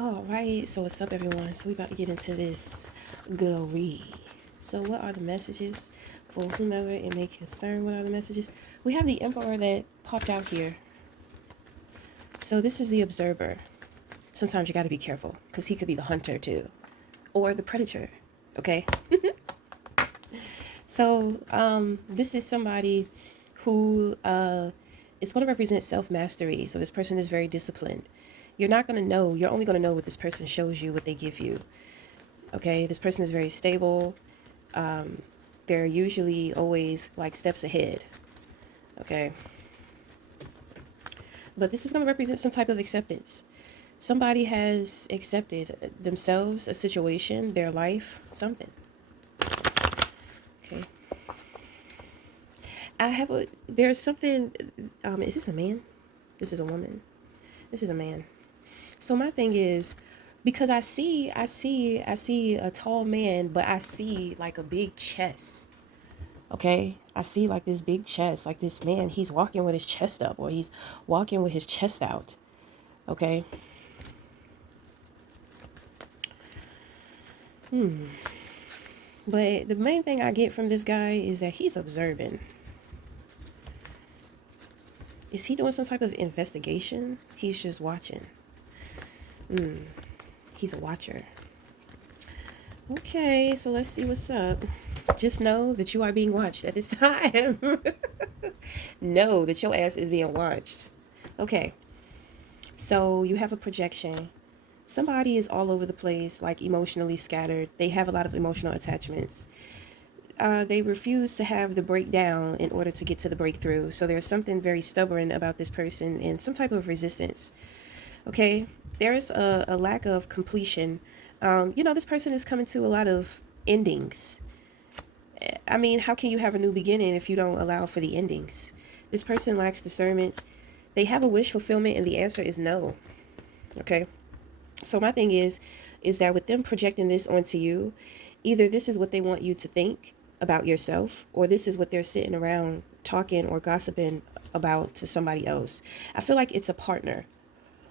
All right, so what's up, everyone? So we about to get into this good old read. So what are the messages for whomever it may concern? What are the messages? We have the Emperor that popped out here. So this is the Observer. Sometimes you got to be careful because he could be the hunter too, or the predator. Okay. So this is somebody who is going to represent self mastery. So this person is very disciplined. You're not going to know. You're only going to know what this person shows you, what they give you. Okay, this person is very stable. Um, they're usually always like steps ahead. Okay, but this is going to represent some type of acceptance. Somebody has accepted themselves, a situation, their life, something. Okay, I have a. There's something. Is this a man? This is a woman. This is a man. So my thing is, because I see a tall man, but I see like a big chest. Okay, I see like this big chest, like this man, he's walking with his chest up, or he's walking with his chest out. Okay. But the main thing I get from this guy is that he's observing. Is he doing some type of investigation? He's just watching. He's a watcher. Okay, so let's see what's up. Just know that you are being watched at this time. Know that your ass is being watched. Okay, so you have a projection. Somebody is all over the place, like emotionally scattered. They have a lot of emotional attachments. They refuse to have the breakdown in order to get to the breakthrough. So there's something very stubborn about this person and some type of resistance. Okay, there's a lack of completion. This person is coming to a lot of endings. I mean, how can you have a new beginning if you don't allow for the endings? This person lacks discernment. They have a wish fulfillment, and the answer is no. Okay, so my thing is that with them projecting this onto you, either this is what they want you to think about yourself, or this is what they're sitting around talking or gossiping about to somebody else. I feel like it's a partner.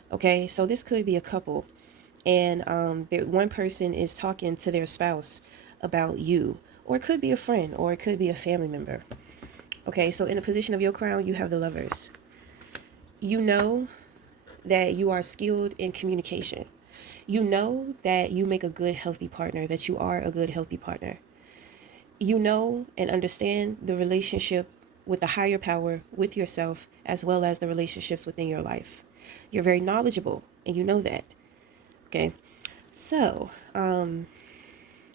Okay, so this could be a couple, and one person is talking to their spouse about you, or it could be a friend, or it could be a family member. Okay, so in the position of your crown, you have the Lovers. You know that you are skilled in communication. You know that you make a good, healthy partner, that you are a good, healthy partner. You know and understand the relationship with the higher power, with yourself, as well as the relationships within your life. You're very knowledgeable, and you know that. Okay. So, I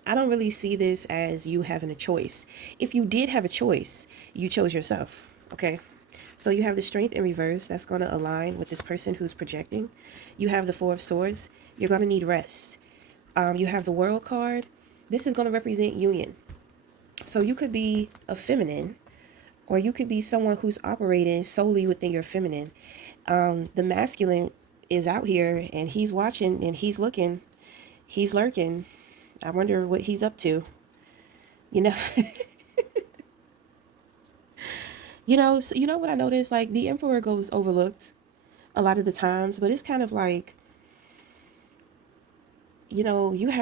don't really see this as you having a choice. If you did have a choice, you chose yourself. Okay. So you have the Strength in reverse. That's going to align with this person who's projecting. You have the Four of Swords. You're going to need rest. You have the World card. This is going to represent union. So you could be a feminine, or you could be someone who's operating solely within your feminine. The masculine is out here, and he's watching, and he's looking, he's lurking. I wonder what he's up to. You know, you know what I noticed? Like the Emperor goes overlooked a lot of the times, but it's kind of like, you gotta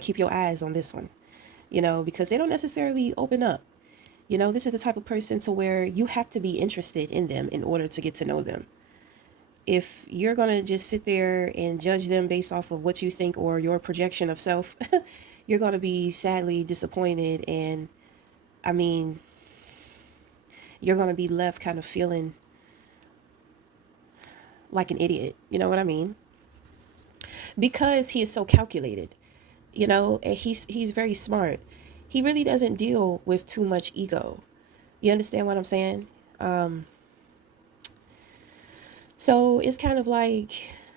keep your eyes on this one. Because they don't necessarily open up. This is the type of person to where you have to be interested in them in order to get to know them. If you're going to just sit there and judge them based off of what you think or your projection of self, you're going to be sadly disappointed. And I mean, you're going to be left kind of feeling like an idiot. You know what I mean? Because he is so calculated, and he's very smart. He really doesn't deal with too much ego. You understand what I'm saying? Um, So it's kind of like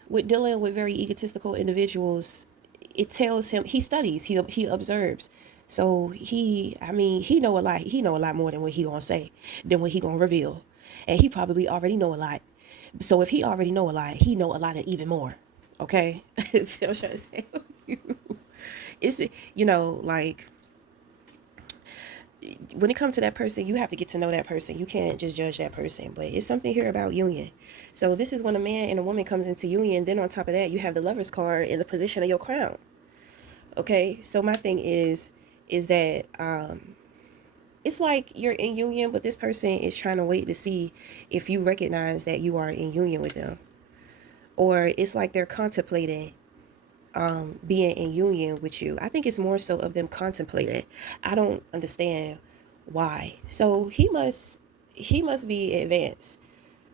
with dealing with very egotistical individuals, it tells him he studies, he observes. So he know a lot. He know a lot more than what he gonna say, than what he gonna reveal, and he probably already know a lot. So if he already know a lot, he know a lot of even more. Okay, so I'm trying to say, it's like when it comes to that person, you have to get to know that person. You can't just judge that person. But it's something here about union. So this is when a man and a woman comes into union. Then on top of that, you have the Lover's card in the position of your crown. Okay, so my thing is that it's like you're in union, but this person is trying to wait to see if you recognize that you are in union with them, or it's like they're contemplating being in union with you. I think it's more so of them contemplating. I don't understand why. So he must be advanced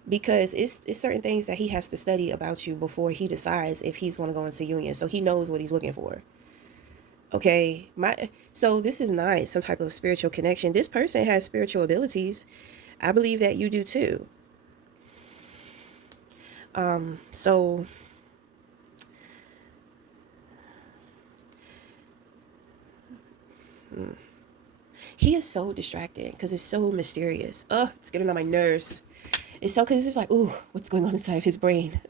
because it's certain things that he has to study about you before he decides if he's going to go into union. So he knows what he's looking for. Okay, so this is not some type of spiritual connection. This person has spiritual abilities. I believe that you do too. So he is so distracted because it's so mysterious. It's getting on my nerves. It's so, because it's just like, ooh, what's going on inside of his brain?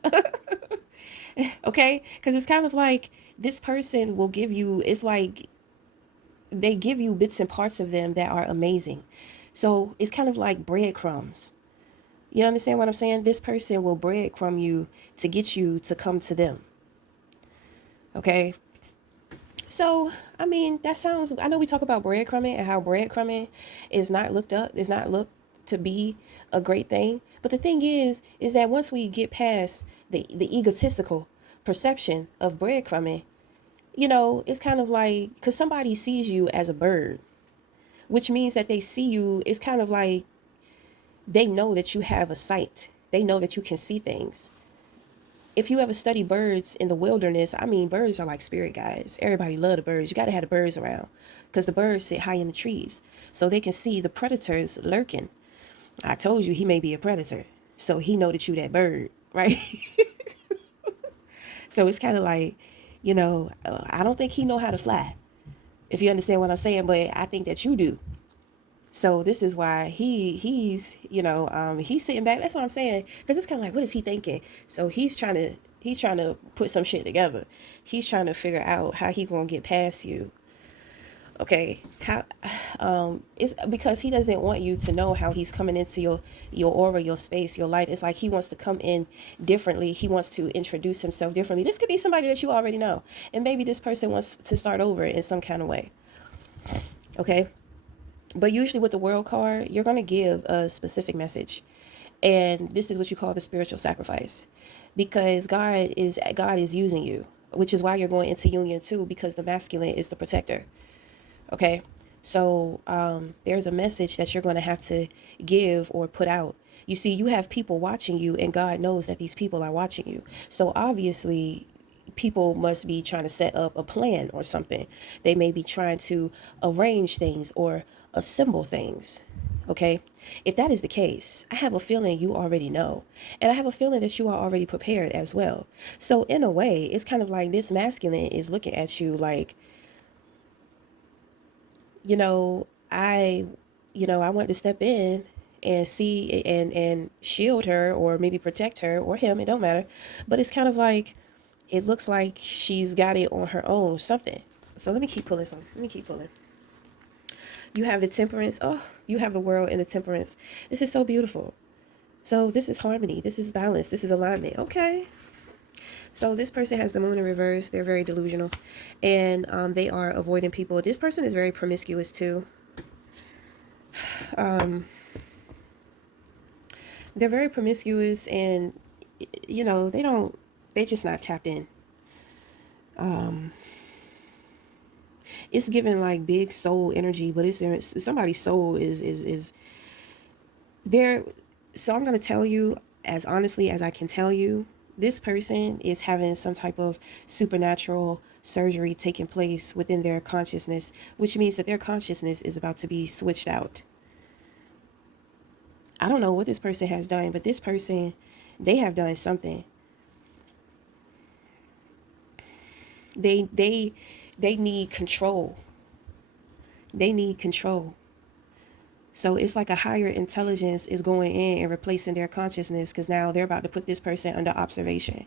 Okay, because it's kind of like this person will give you, it's like they give you bits and parts of them that are amazing. So it's kind of like breadcrumbs. You understand what I'm saying? This person will breadcrumb you to get you to come to them. Okay. So, I mean, that sounds, I know we talk about breadcrumbing and how breadcrumbing is not looked to be a great thing. But the thing is that once we get past the egotistical perception of breadcrumbing, it's kind of like, because somebody sees you as a bird, which means that they see you, it's kind of like they know that you have a sight. They know that you can see things. If you ever study birds in the wilderness, I mean, birds are like spirit guides. Everybody love the birds. You got to have the birds around because the birds sit high in the trees so they can see the predators lurking. I told you he may be a predator, so he know that you that bird, right? So it's kind of like, I don't think he know how to fly, if you understand what I'm saying, but I think that you do. So this is why he's sitting back. That's what I'm saying, because it's kind of like, what is he thinking? So he's trying to put some shit together. He's trying to figure out how he gonna get past you. Okay, how it's because he doesn't want you to know how he's coming into your aura, your space, your life. It's like he wants to come in differently. He wants to introduce himself differently. This could be somebody that you already know, and maybe this person wants to start over in some kind of way. Okay, but usually with the world card, you're going to give a specific message. And this is what you call the spiritual sacrifice. Because God is using you, which is why you're going into union too, because the masculine is the protector. Okay? So there's a message that you're going to have to give or put out. You see, you have people watching you, and God knows that these people are watching you. So obviously, people must be trying to set up a plan or something. They may be trying to arrange things or assemble things. Okay. If that is the case, I have a feeling you already know. And I have a feeling that you are already prepared as well. So, in a way, it's kind of like this masculine is looking at you like, you know, I, I want to step in and see and shield her or maybe protect her or him. It don't matter. But it's kind of like, it looks like she's got it on her own, something. So let me keep pulling some. Let me keep pulling. You have the temperance. Oh, you have the world and the temperance. This is so beautiful. So this is harmony. This is balance. This is alignment. Okay. So this person has the moon in reverse. They're very delusional, and they are avoiding people. This person is very promiscuous too. Um, they're very promiscuous, and they don't. They're just not tapped in. Um, it's given like big soul energy, but it's somebody's soul is there. So I'm gonna tell you as honestly as I can tell you, this person is having some type of supernatural surgery taking place within their consciousness, which means that their consciousness is about to be switched out. I don't know what this person has done, but this person, they have done something. They need control. They need control. So it's like a higher intelligence is going in and replacing their consciousness, because now they're about to put this person under observation.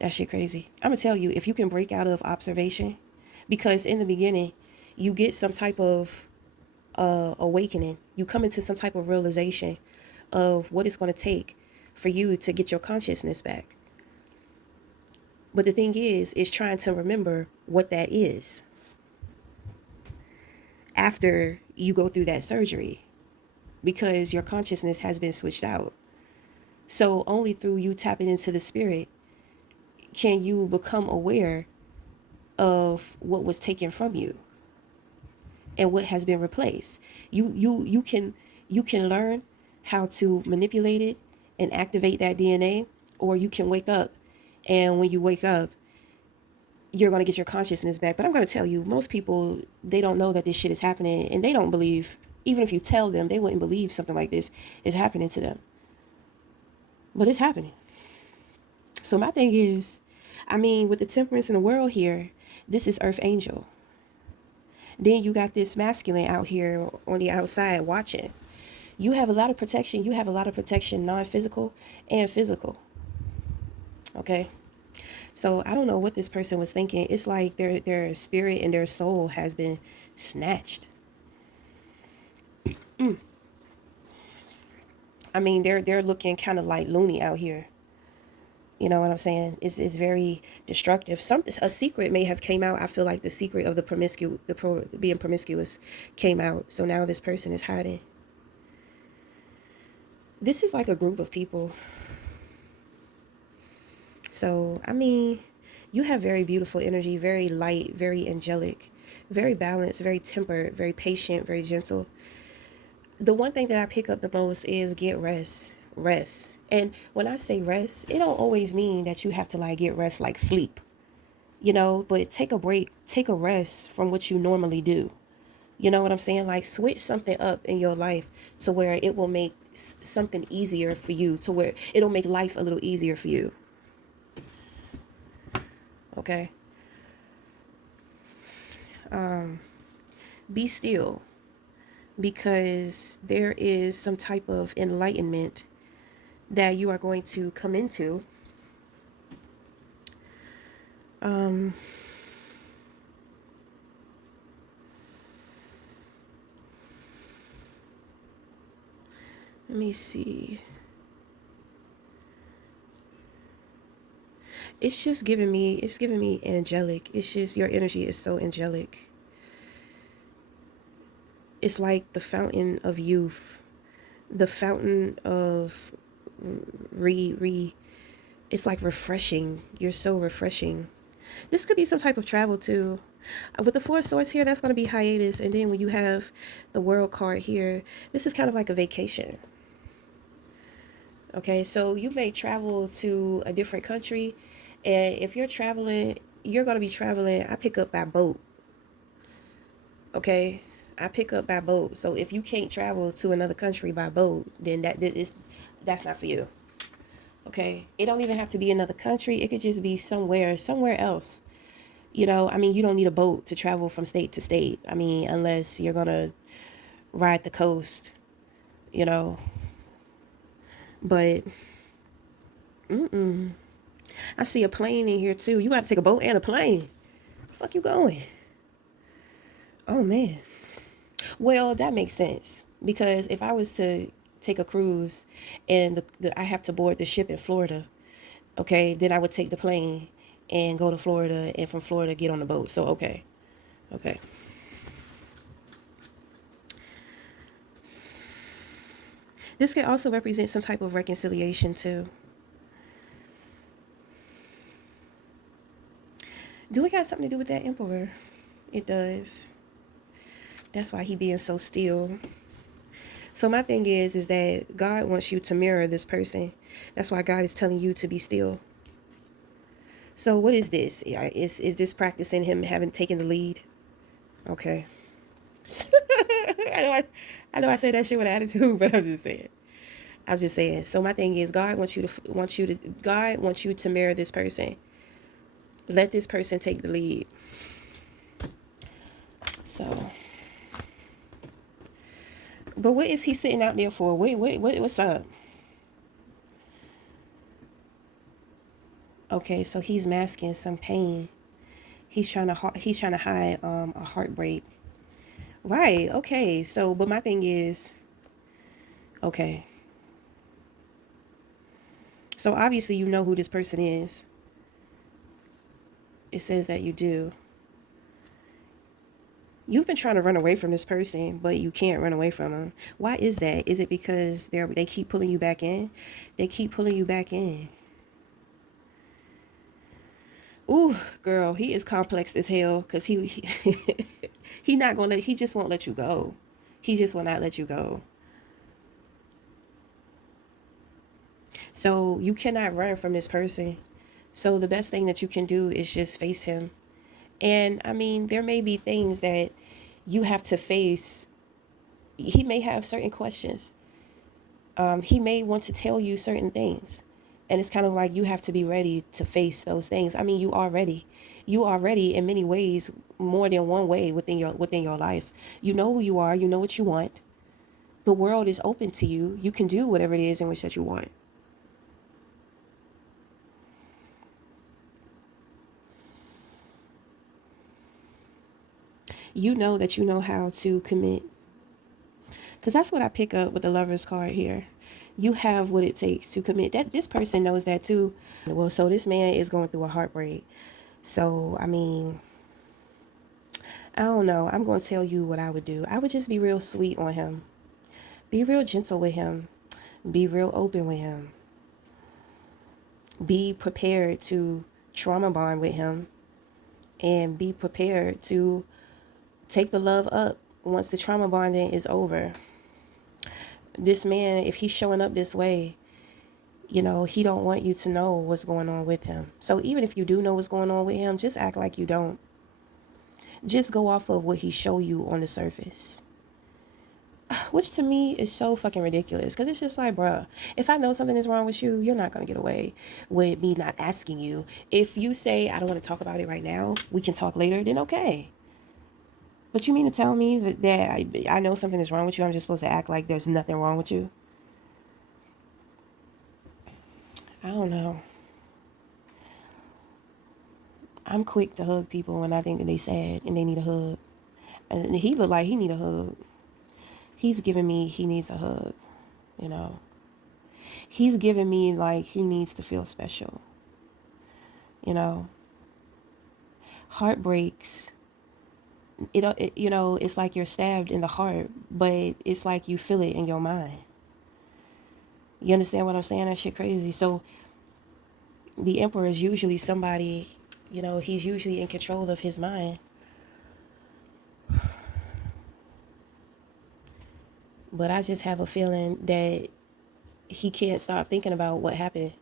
That shit crazy. I'm gonna tell you, if you can break out of observation, because in the beginning you get some type of awakening. You come into some type of realization of what it's going to take for you to get your consciousness back. But the thing is trying to remember what that is after you go through that surgery, because your consciousness has been switched out. So only through you tapping into the spirit can you become aware of what was taken from you and what has been replaced. You can learn how to manipulate it and activate that DNA, or you can wake up, and when you wake up, you're going to get your consciousness back. But I'm going to tell you, most people, they don't know that this shit is happening, and they don't believe. Even if you tell them, they wouldn't believe something like this is happening to them. But it's happening. So my thing is, I mean, with the temperance in the world here, this is Earth Angel. Then you got this masculine out here on the outside watching. You have a lot of protection. You have a lot of protection, non-physical and physical. Okay? So I don't know what this person was thinking. It's like their spirit and their soul has been snatched. I mean, they're looking kind of like loony out here. You know what I'm saying? It's very destructive. A secret may have came out. I feel like the secret of being promiscuous came out. So now this person is hiding. This is like a group of people. So, I mean, you have very beautiful energy, very light, very angelic, very balanced, very tempered, very patient, very gentle. The one thing that I pick up the most is get rest. Rest. And when I say rest, it don't always mean that you have to like get rest like sleep, but take a break, take a rest from what you normally do. You know what I'm saying? Like switch something up in your life to where it will make something easier for you, to where it'll make life a little easier for you. Okay? Be still, because there is some type of enlightenment that you are going to come into. Let me see. It's giving me angelic. It's just your energy is so angelic. It's like the fountain of youth, the fountain of it's like refreshing. You're so refreshing. This could be some type of travel too. With the Four of Swords here, that's going to be hiatus. And then when you have the World card here, this is kind of like a vacation. Okay, so you may travel to a different country, and if you're traveling, you're going to be traveling. I pick up by boat. Okay, I pick up by boat. So if you can't travel to another country by boat, then that's not for you. Okay, it don't even have to be another country. It could just be somewhere else. I mean, you don't need a boat to travel from state to state. I mean, unless you're gonna ride the coast, you know. But I see a plane in here too. You got to take a boat and a plane. Fuck you going? Oh man. Well, that makes sense, because if I was to take a cruise and I have to board the ship in Florida, okay, then I would take the plane and go to Florida, and from Florida get on the boat. So okay. Okay. This could also represent some type of reconciliation too. Do it got something to do with that emperor? It does. That's why he being so still. So my thing is that God wants you to mirror this person. That's why God is telling you to be still. So what is this? Is this practicing him having taken the lead? Okay. I know I say that shit with attitude, but I'm just saying. I'm just saying. So my thing is, God wants you to mirror this person. Let this person take the lead. So, but what is he sitting out there for? What's up? Okay, so he's masking some pain. He's trying to hide a heartbreak. Right. Okay. So, but my thing is, okay. So obviously you know who this person is. It says that you do. You've been trying to run away from this person, but you can't run away from them. Why is that? Is it because they keep pulling you back in? They keep pulling you back in. Ooh, girl, he is complex as hell because he not gonna he just won't let you go. He just will not let you go. So you cannot run from this person. So the best thing that you can do is just face him. And I mean, there may be things that you have to face. He may have certain questions. He may want to tell you certain things. And it's kind of like you have to be ready to face those things. I mean, you are ready in many ways, more than one way within your life. You know who you are, you know what you want. The world is open to you. You can do whatever it is in which that you want. You know that you know how to commit. Because that's what I pick up with the Lover's card here. You have what it takes to commit. That this person knows that too. Well, so this man is going through a heartbreak. So, I mean, I don't know. I'm going to tell you what I would do. I would just be real sweet on him. Be real gentle with him. Be real open with him. Be prepared to trauma bond with him, and be prepared to take the love up once the trauma bonding is over. This man, if he's showing up this way, you know, he don't want you to know what's going on with him. So even if you do know what's going on with him, just act like you don't. Just go off of what he show you on the surface. Which to me is so fucking ridiculous. Because it's just like, bruh, if I know something is wrong with you, you're not going to get away with me not asking you. If you say, I don't want to talk about it right now, we can talk later, then okay. But you mean to tell me that I know something is wrong with you, I'm just supposed to act like there's nothing wrong with you? I don't know. I'm quick to hug people when I think that they sad and they need a hug. And he look like he need a hug. He's giving me he needs a hug, you know. He's giving me like he needs to feel special, you know. Heartbreaks, you know, it's like you're stabbed in the heart, but it's like you feel it in your mind. You understand what I'm saying? That shit crazy. So the emperor is usually somebody, you know, he's usually in control of his mind. But I just have a feeling that he can't stop thinking about what happened.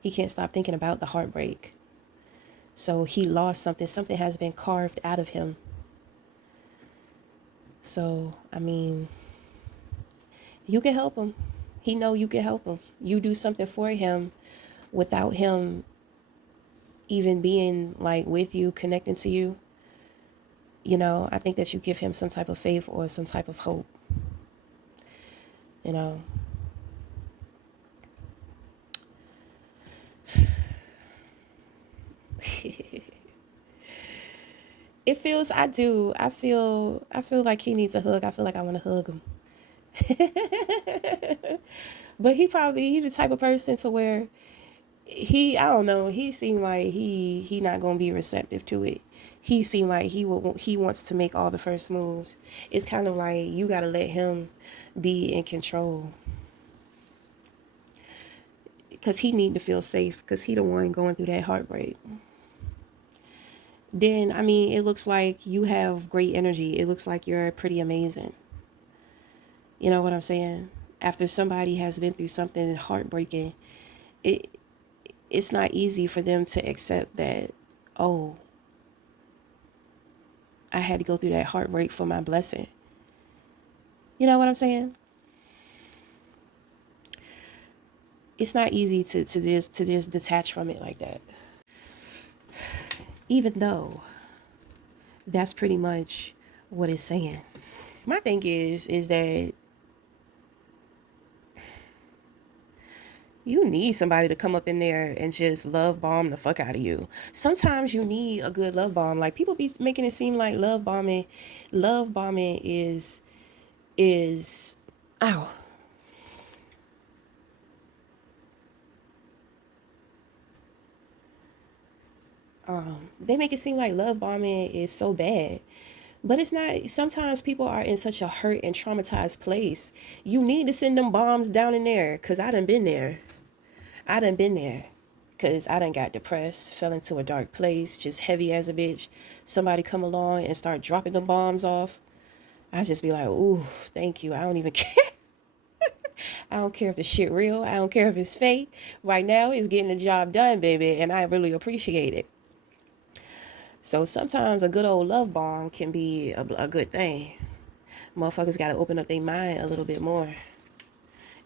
He can't stop thinking about the heartbreak. So he lost something. Something has been carved out of him. So, I mean, you can help him. He know you can help him. You do something for him without him even being like with you, connecting to you. You know, I think that you give him some type of faith or some type of hope. You know. It feels I feel like he needs a hug. I feel like I want to hug him. But he the type of person to where I don't know, he seemed like he not gonna be receptive to it. He seemed like he wants to make all the first moves. It's kind of like you gotta let him be in control, because he need to feel safe, because he the one going through that heartbreak. Then I mean, it looks like you have great energy. It looks like you're pretty amazing. You know what I'm saying? After somebody has been through something heartbreaking, it it's not easy for them to accept that, oh, I had to go through that heartbreak for my blessing. You know what I'm saying? It's not easy to just detach from it like that. Even though that's pretty much what it's saying. My thing is that You need somebody to come up in there and just love bomb the fuck out of you. Sometimes you need a good love bomb. Like people be making it seem like love bombing is ow. They make it seem like love bombing is so bad. But it's not. Sometimes people are in such a hurt and traumatized place. You need to send them bombs down in there. Cause I done been there. I done been there. Cause I done got depressed, fell into a dark place, just heavy as a bitch. Somebody come along and start dropping them bombs off. I just be like, ooh, thank you. I don't even care. I don't care if the shit real. I don't care if it's fake. Right now, it's getting the job done, baby, and I really appreciate it. So sometimes a good old love bomb can be a good thing. Motherfuckers got to open up their mind a little bit more.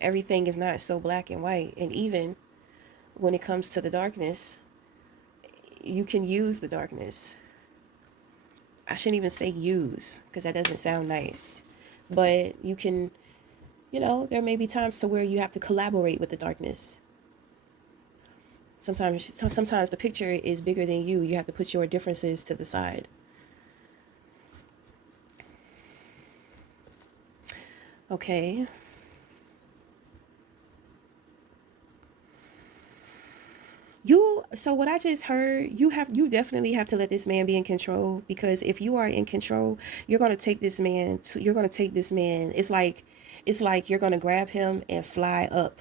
Everything is not so black and white, and even when it comes to the darkness, you can use the darkness. I shouldn't even say use because that doesn't sound nice. But you can, there may be times to where you have to collaborate with the darkness. Sometimes the picture is bigger than you. You have to put your differences to the side. Okay. So what I just heard, you definitely have to let this man be in control, because if you are in control, you're going to take this man. It's like you're going to grab him and fly up.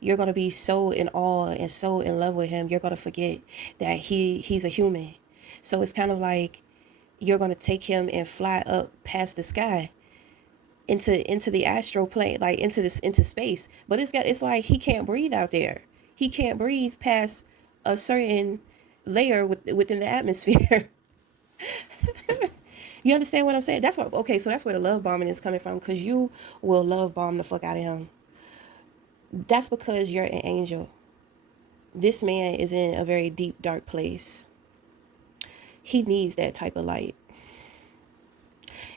You're going to be so in awe and so in love with him, you're going to forget that he's a human. So it's kind of like you're going to take him and fly up past the sky into the astral plane, like into space. But it's like he can't breathe out there. He can't breathe past a certain layer within the atmosphere. You understand what I'm saying? That's what. Okay, so that's where the love bombing is coming from, because you will love bomb the fuck out of him. That's because you're an angel. This man is in a very deep, dark place. He needs that type of light.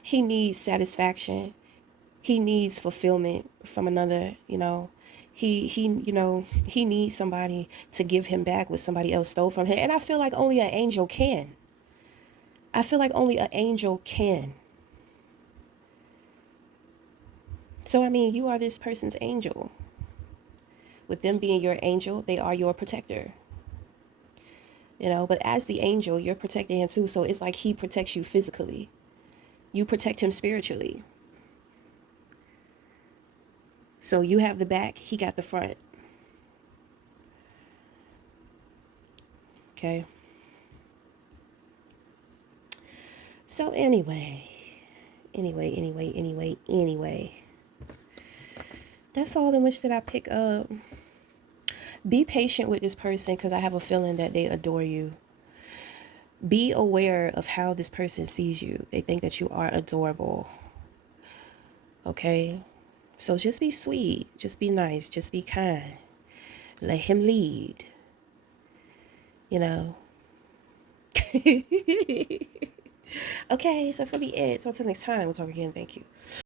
He needs satisfaction. He needs fulfillment from another. He needs somebody to give him back what somebody else stole from him. And I feel like only an angel can. I feel like only an angel can. So I mean, you are this person's angel. With them being your angel, they are your protector. But as the angel, you're protecting him too. So it's like he protects you physically. You protect him spiritually. So you have the back, he got the front. Okay. So anyway. That's all in which that I pick up. Be patient with this person, because I have a feeling that they adore you. Be aware of how this person sees you. They think that you are adorable. Okay? So just be sweet. Just be nice. Just be kind. Let him lead. Okay, so that's going to be it. So until next time, we'll talk again. Thank you.